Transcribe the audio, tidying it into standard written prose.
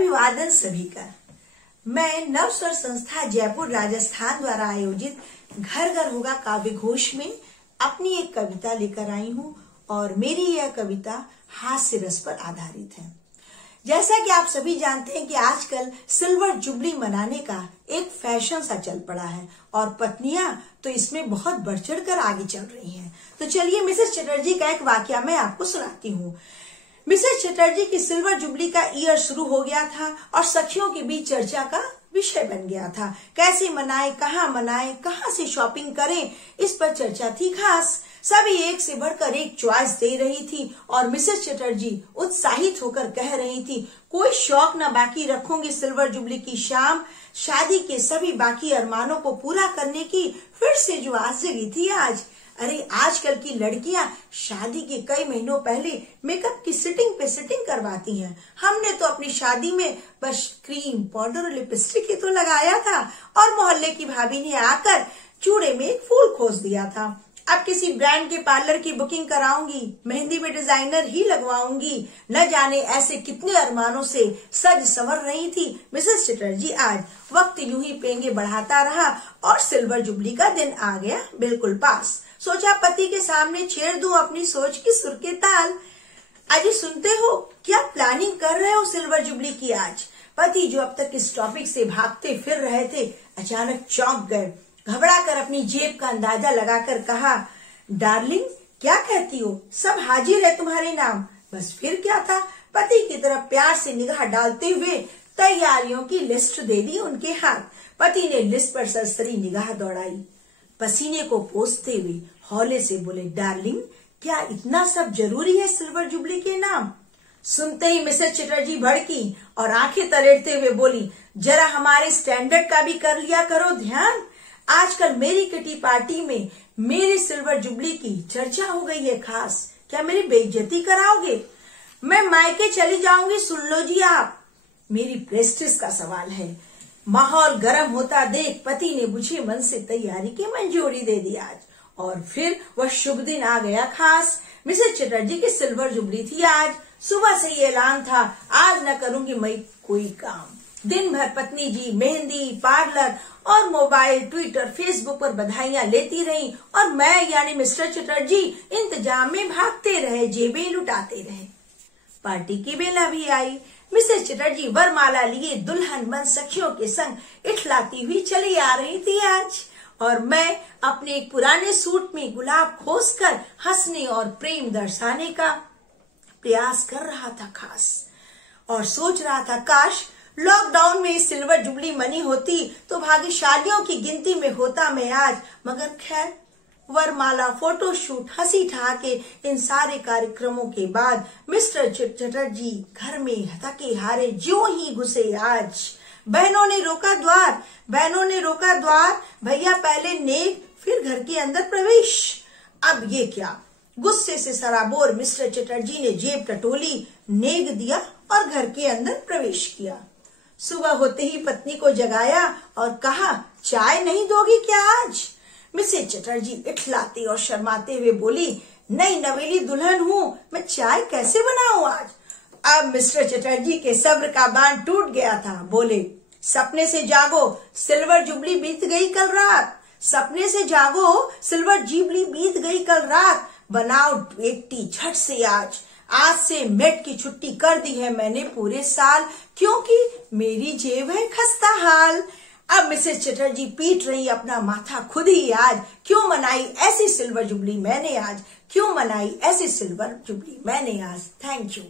अभिवादन सभी का। मैं नवस्वर संस्था जयपुर राजस्थान द्वारा आयोजित घर घर होगा काव्य घोष में अपनी एक कविता लेकर आई हूँ और मेरी यह कविता हास्य रस पर आधारित है। जैसा कि आप सभी जानते हैं कि आजकल सिल्वर जुबली मनाने का एक फैशन सा चल पड़ा है और पत्नियां तो इसमें बहुत बढ़ चढ़ कर आगे चल रही हैं। तो चलिए मिसेस चटर्जी का एक वाकया मैं आपको सुनाती हूँ। मिसेस चटर्जी की सिल्वर जुबली का ईयर शुरू हो गया था और सखियों के बीच चर्चा का विषय बन गया था। कैसे मनाएं, कहाँ से शॉपिंग करें, इस पर चर्चा थी खास। सभी एक से बढ़कर एक चॉइस दे रही थी और मिसेस चटर्जी उत्साहित होकर कह रही थी, कोई शौक न बाकी रखूंगी सिल्वर जुबली की शाम, शादी के सभी बाकी अरमानों को पूरा करने की फिर से जो आस जगी थी आज। अरे आजकल की लड़कियां शादी के कई महीनों पहले मेकअप की सिटिंग पे सिटिंग करवाती हैं। हमने तो अपनी शादी में बस क्रीम, पाउडर और लिपस्टिक ही तो लगाया था और मोहल्ले की भाभी ने आकर चूड़े में एक फूल खोस दिया था। अब किसी ब्रांड के पार्लर की बुकिंग कराऊंगी, मेहंदी में डिजाइनर ही लगवाऊंगी। न जाने ऐसे कितने अरमानों से सज संवर रही थी मिसेस चटर्जी आज। वक्त यूं ही पेंगे बढ़ाता रहा और सिल्वर जुबली का दिन आ गया बिल्कुल पास। सोचा पति के सामने छेड़ दूं अपनी सोच की सुर के ताल। अजी सुनते हो, क्या प्लानिंग कर रहे हो सिल्वर जुबली की आज? पति जो अब तक इस टॉपिक से भागते फिर रहे थे अचानक चौंक गए। घबरा कर अपनी जेब का अंदाजा लगाकर कहा, डार्लिंग क्या कहती हो, सब हाजिर है तुम्हारे नाम। बस फिर क्या था, पति की तरफ प्यार से निगाह डालते हुए तैयारियों की लिस्ट दे दी उनके हाथ। पति ने लिस्ट पर सरसरी निगाह दौड़ाई, पसीने को पोंछते हुए हौले से बोले, डार्लिंग क्या इतना सब जरूरी है सिल्वर जुबली के नाम? सुनते ही मिसेस चटर्जी भड़की और आंखें तलेरते हुए बोली, जरा हमारे स्टैंडर्ड का भी कर लिया करो ध्यान। आजकल मेरी किटी पार्टी में मेरी सिल्वर जुबली की चर्चा हो गई है खास। क्या मेरी बेइज्जती कराओगे? मैं मायके चली जाऊंगी, सुन लो जी आप। मेरी प्रेस्टिज का सवाल है। माहौल गर्म होता देख पति ने बुझे मन से तैयारी की मंजूरी दे दी आज और फिर वह शुभ दिन आ गया खास। मिसेस चटर्जी की सिल्वर जुबली थी आज। सुबह से ये ऐलान था, आज न करूंगी मैं कोई काम। दिन भर पत्नी जी मेहंदी, पार्लर और मोबाइल, ट्विटर, फेसबुक पर बधाइयां लेती रही और मैं यानी मिस्टर चटर्जी इंतजाम में भागते रहे, जेबें लुटाते रहे। पार्टी की बेला भी आई। मिसेस चटर्जी वरमाला लिए दुल्हन बन सखियों के संग इठलाती हुई चली आ रही थी आज और मैं अपने एक पुराने सूट में गुलाब खोसकर हंसने और प्रेम दर्शाने का प्रयास कर रहा था खास और सोच रहा था, काश लॉकडाउन में सिल्वर जुबली मनी होती तो भाग्यशालियों की गिनती में होता मैं आज। मगर खैर, वरमाला, फोटोशूट, हंसी ठहाके, इन सारे कार्यक्रमों के बाद मिस्टर चटर्जी घर में थके हारे ज्यों ही घुसे आज। बहनों ने रोका द्वार, भैया पहले नेक फिर घर के अंदर प्रवेश। अब ये क्या? गुस्से से सराबोर मिस्टर चटर्जी ने जेब टटोली, नेग दिया और घर के अंदर प्रवेश किया। सुबह होते ही पत्नी को जगाया और कहा, चाय नहीं दोगी क्या आज? मिसेस चटर्जी इठलाते और शर्माते हुए बोली, नई नवेली दुल्हन हूँ, मैं चाय कैसे बनाऊं आज? अब मिस्टर चटर्जी के सब्र का बांध टूट गया था। बोले, सपने से जागो, सिल्वर जुबली बीत गई कल रात। सपने से जागो, सिल्वर जुबली बीत गई कल रात। बनाओ एक टी झट से आज से मेट की छुट्टी कर दी है मैंने पूरे साल, क्योंकि मेरी जेब है खस्ता हाल। अब मिसेस चटर्जी पीट रही अपना माथा खुद ही आज। क्यों मनाई ऐसी सिल्वर जुबली मैंने आज? Thank you.